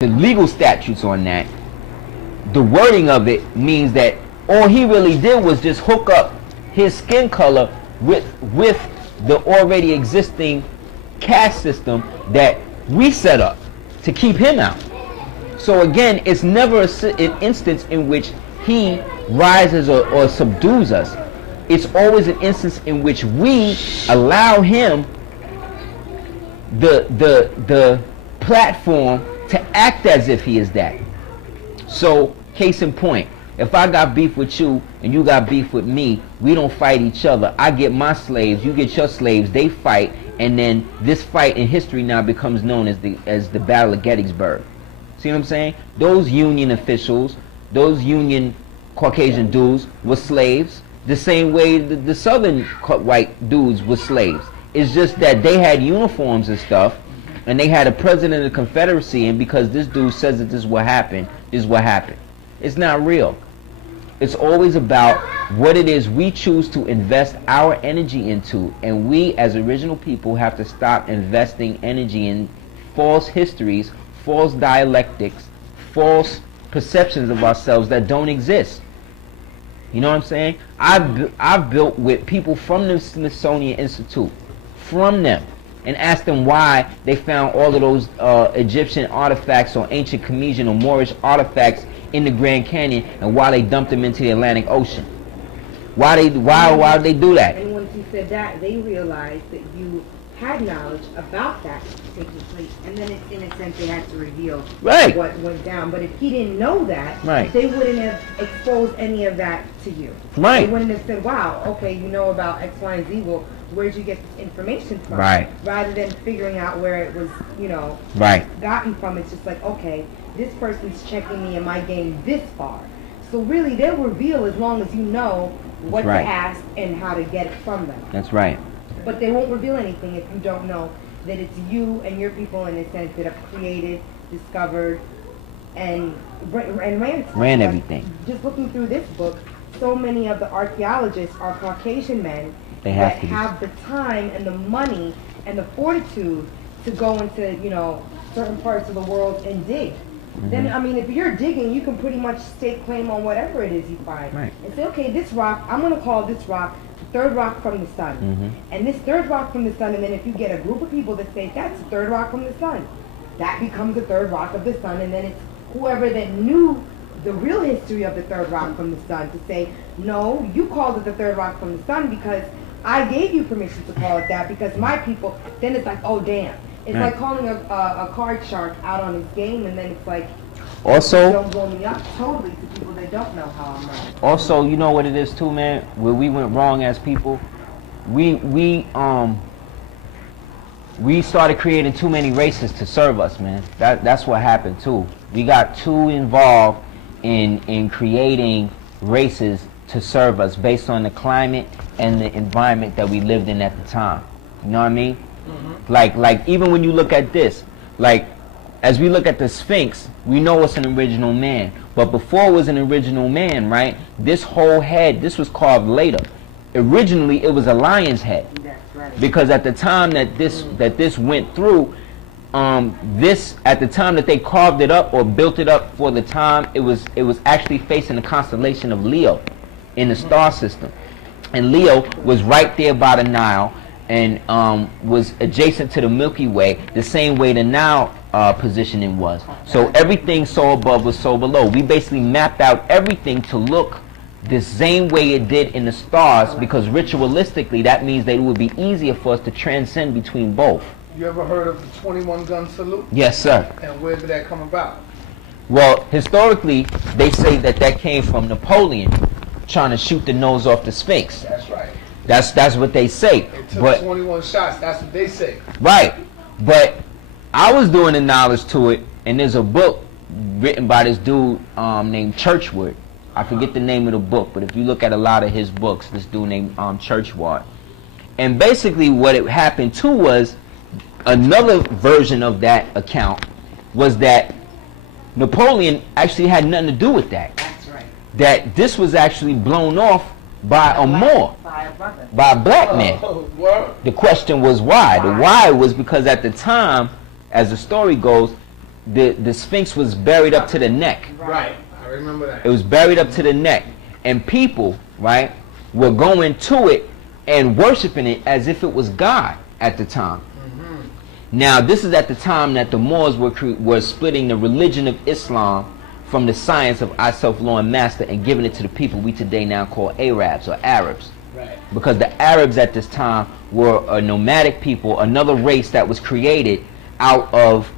the legal statutes on that, the wording of it means that all he really did was just hook up his skin color with the already existing caste system that we set up to keep him out. So again, it's never an instance in which he rises or subdues us. It's always an instance in which we allow him the platform to act as if he is that. So, case in point, if I got beef with you and you got beef with me, we don't fight each other. I get my slaves, you get your slaves, they fight, and then this fight in history now becomes known as the Battle of Gettysburg. See what I'm saying? Those Union officials, those Union Caucasian dudes were slaves, the same way the Southern white dudes were slaves. It's just that they had uniforms and stuff, and they had a president of the Confederacy, and because this dude says that this is what happened, this is what happened. It's not real. It's always about what it is we choose to invest our energy into, and we as original people have to stop investing energy in false histories, false dialectics, false perceptions of ourselves that don't exist. You know what I'm saying? I've built with people from the Smithsonian Institute, from them, and asked them why they found all of those Egyptian artifacts or ancient Caucasian or Moorish artifacts in the Grand Canyon, and why they dumped them into the Atlantic Ocean. Why did they do that? And once you said that, they realized that you had knowledge about that taking place, and then in a sense they had to reveal what went down. But if he didn't know that, they wouldn't have exposed any of that to you. They wouldn't have said, wow, okay, you know about X, Y, and Z, well, where'd you get this information from? Rather than figuring out where it was, gotten from. It's just like, okay, this person's checking me in my game this far. So really, they'll reveal as long as you know what to ask and how to get it from them. That's right. But they won't reveal anything if you don't know that it's you and your people, in a sense, that have created, discovered, and ran everything. Just looking through this book, so many of the archaeologists are Caucasian men that have the time and the money and the fortitude to go into, certain parts of the world and dig. Then, I mean, if you're digging, you can pretty much stake claim on whatever it is you find. And say, okay, this rock, I'm going to call this rock the third rock from the sun. And this third rock from the sun, and then if you get a group of people that say, that's the third rock from the sun, that becomes the third rock of the sun, and then it's whoever that knew the real history of the third rock from the sun to say, no, you called it the third rock from the sun because I gave you permission to call it that because my people, then it's like, oh, damn. It's like calling a card shark out on his game, and then it's like, also, don't blow me up totally to people that don't know how I'm running. Also, you know what it is too, man? Where we went wrong as people, we started creating too many races to serve us, man. That's what happened too. We got too involved in creating races to serve us based on the climate and the environment that we lived in at the time. You know what I mean? Like even when you look at this, like as we look at the Sphinx, we know it's an original man. But before it was an original man, right? This whole head, this was carved later. Originally, it was a lion's head. Because at the time that this went through, this at the time that they carved it up or built it up for the time, it was actually facing the constellation of Leo in the star system, and Leo was right there by the Nile and was adjacent to the Milky Way, the same way the Nile positioning was. So everything so above was so below. We basically mapped out everything to look the same way it did in the stars, because ritualistically that means that it would be easier for us to transcend between both. You ever heard of the 21-gun salute? Yes, sir. And where did that come about? Well, historically, they say that came from Napoleon trying to shoot the nose off the Sphinx. That's right. That's what they say. It took 21 shots. That's what they say. Right. But I was doing the knowledge to it, and there's a book written by this dude named Churchward. I forget the name of the book, but if you look at a lot of his books, this dude named Churchward. And basically what it happened too was, another version of that account was that Napoleon actually had nothing to do with that. That's right. That this was actually blown off by a Moor, by a black man. The question was why? The why was because at the time, as the story goes, the Sphinx was buried up to the neck. Right. I remember that. It was buried up to the neck, and people, right, were going to it and worshiping it as if it was God at the time. Now, this is at the time that the Moors were splitting the religion of Islam from the science of I self-law and master and giving it to the people we today now call Arabs or Arabs. Right. Because the Arabs at this time were a nomadic people, another race that was created out of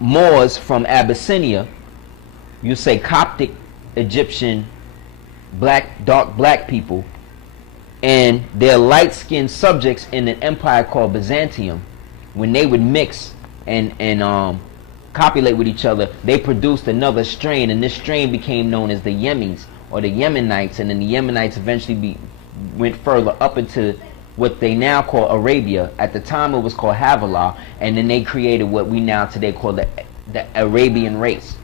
Moors from Abyssinia. You say Coptic, Egyptian, dark black people, and their light-skinned subjects in an empire called Byzantium. When they would mix and copulate with each other, they produced another strain, and this strain became known as the Yemenis or the Yemenites, and then the Yemenites eventually went further up into what they now call Arabia. At the time it was called Havilah, and then they created what we now today call the Arabian race.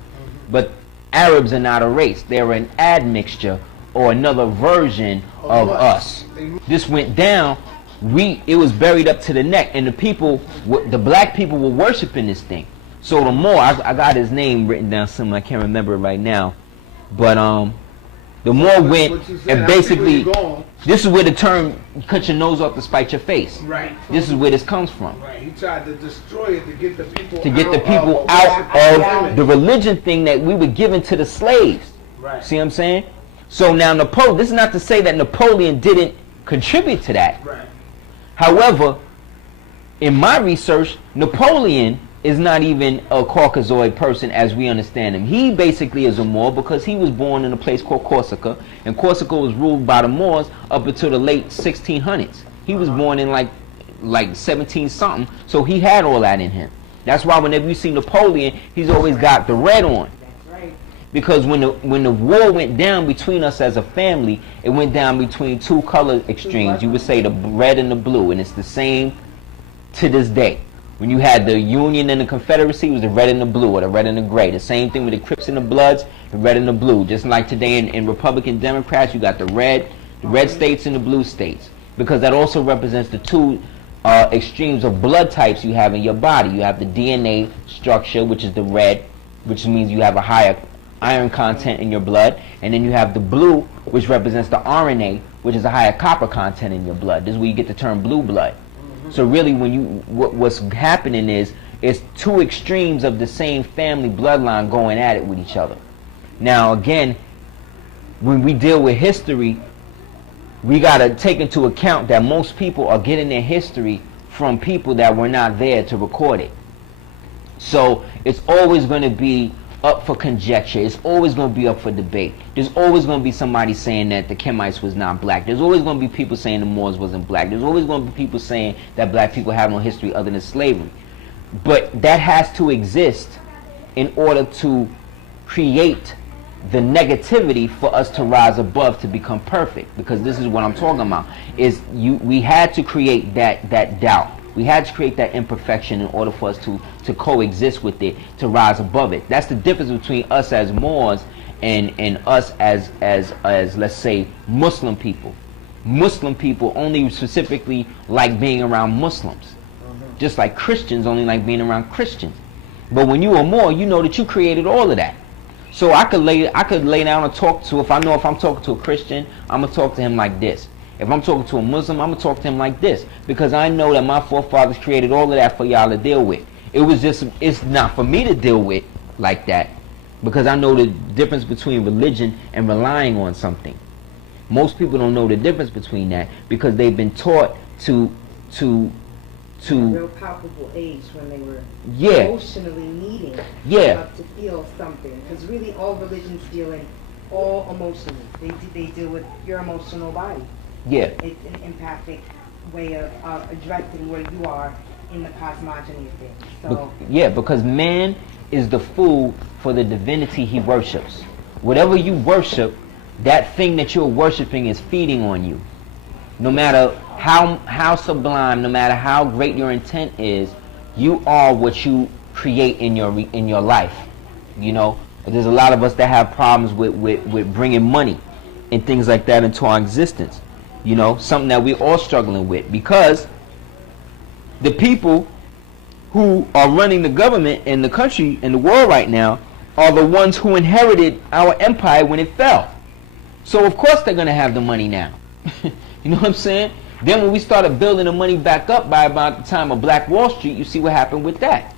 But Arabs are not a race. They're an admixture or another version of us. This went down. It was buried up to the neck, and the black people were worshiping this thing. So the Moor, I got his name written down somewhere, I can't remember it right now, but the Moor went and basically, this is where the term "cut your nose off to spite your face." Right. This is where this comes from. Right. He tried to destroy it to get the people out of the religion thing that we were given to the slaves. Right. See what I'm saying? So now this is not to say that Napoleon didn't contribute to that. Right. However, in my research, Napoleon is not even a Caucasoid person as we understand him. He basically is a Moor because he was born in a place called Corsica, and Corsica was ruled by the Moors up until the late 1600s. He was born in like 17 something, so he had all that in him. That's why whenever you see Napoleon, he's always got the red on. Because when the war went down between us as a family, it went down between two color extremes. You would say the red and the blue, and it's the same to this day. When you had the Union and the Confederacy, it was the red and the blue, or the red and the gray. The same thing with the Crips and the Bloods, the red and the blue. Just like today in Republican Democrats, you got the red states and the blue states. Because that also represents the two extremes of blood types you have in your body. You have the DNA structure, which is the red, which means you have a higher iron content in your blood, and then you have the blue, which represents the RNA, which is a higher copper content in your blood. This is where you get the term blue blood. So really, what's happening is it's two extremes of the same family bloodline going at it with each other. Now again, when we deal with history, we got to take into account that most people are getting their history from people that were not there to record it. So it's always going to be up for conjecture. It's always going to be up for debate. There's always going to be somebody saying that the Kemites was not black. There's always going to be people saying the Moors wasn't black. There's always going to be people saying that black people have no history other than slavery. But that has to exist in order to create the negativity for us to rise above to become perfect. Because this is what I'm talking about. We had to create that doubt. We had to create that imperfection in order for us to coexist with it, to rise above it. That's the difference between us as Moors and us as let's say Muslim people. Muslim people only specifically like being around Muslims. Just like Christians only like being around Christians. But when you are Moor, you know that you created all of that. So I could lay down and talk to, if I'm talking to a Christian, I'm gonna talk to him like this. If I'm talking to a Muslim, I'm going to talk to him like this. Because I know that my forefathers created all of that for y'all to deal with. It's not for me to deal with like that. Because I know the difference between religion and relying on something. Most people don't know the difference between that because they've been taught to a real palpable age when they were emotionally needing to feel something. Because really all religions deal in all emotionally. They deal with your emotional body. Yeah. It's an empathic way of addressing where you are in the cosmogony of things. So because man is the food for the divinity he worships. Whatever you worship, that thing that you're worshiping is feeding on you. No matter how sublime, no matter how great your intent is, you are what you create in your life. You know, there's a lot of us that have problems with bringing money and things like that into our existence. You know, something that we're all struggling with, because the people who are running the government in the country, in the world right now, are the ones who inherited our empire when it fell. So of course they're going to have the money now. You know what I'm saying? Then when we started building the money back up by about the time of Black Wall Street, you see what happened with that.